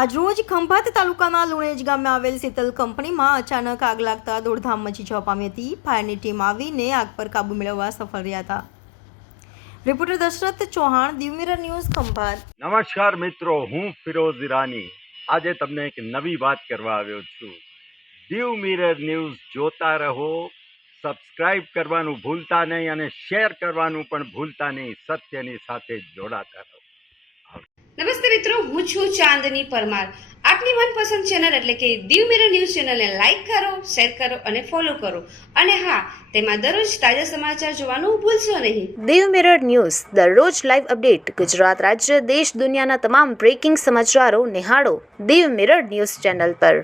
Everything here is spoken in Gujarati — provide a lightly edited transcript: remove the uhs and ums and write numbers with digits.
આજરોજ ખંભાત તાલુકાના લુણેજ ગામે આવેલ શીતલ કંપનીમાં અચાનક આગ લાગતા દોડધામ મચી જવા પામી હતી. ફાયરની ટીમ આવીને આગ પર કાબુ મેળવવા સફળ રહ્યા હતા. Reporter Dashrath Chauhan, Diu mirror news, Khambhat. નમસ્કાર મિત્રો, હું ફિરોઝ ઈરાની આજે તમને એક નવી વાત કરવા આવ્યો છું. દીવ મિરર ન્યૂઝ જોતા રહો, સબસ્ક્રાઇબ કરવાનું ભૂલતા નહીં અને શેર કરવાનું પણ ભૂલતા નહીં. સત્યની સાથે જોડાતા રહો. નમસ્તે મિત્રો, હું છું ચાંદની પરમાર. આપની મનપસંદ ચેનલ એટલે કે દીવ મિરર ન્યૂઝ ચેનલને લાઈક કરો, શેર કરો અને ફોલો કરો. અને હા, તેમાં દરરોજ તાજા સમાચાર જોવાનું ભૂલશો નહીં. દીવ મિરર ન્યૂઝ દરરોજ લાઈવ અપડેટ ગુજરાત રાજ્ય, દેશ, દુનિયાના તમામ બ્રેકિંગ સમાચારો નિહાળો દીવ મિરર ન્યૂઝ ચેનલ પર.